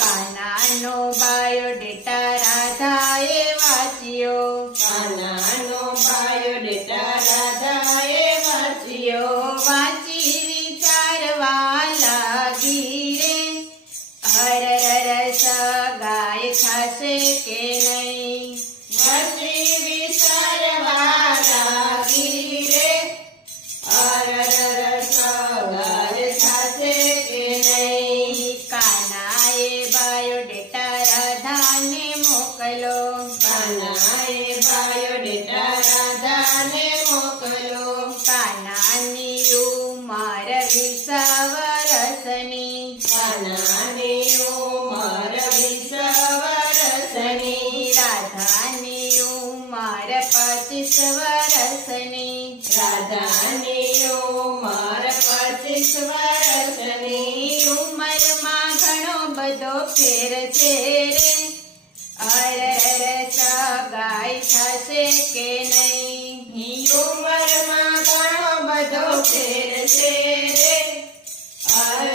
કાનાનો biodata રાધાએ વાંચ્યો, કાનાનો biodata રાધાએ વાંચ્યો, વાંચી વિચારવા લાગી રે, અરર સગાઈ થશે કે નહીં, વાંચી વિચારવા લાગી રે, અરર સગાઈ થશે કે નહીં. કાનાએ બાયોડેટા રાધાને મોકલો, કાનાએ બાયોડેટા રાધાને મોકલો, કાનાની ઉંમર 20 વર્ષની, કાનાની ઉંમર 20 વર્ષની, રાધાની ઉંમર 25 વર્ષની, રાધાની ઉંમર 25 વર્ષની, ઉંમરમાં ઘણો બધો ફેર છે રે, અરર સગાઈ થશે કે નહીં, ઉંમરમાં ઘણો બધો ફેર છે રે, અરર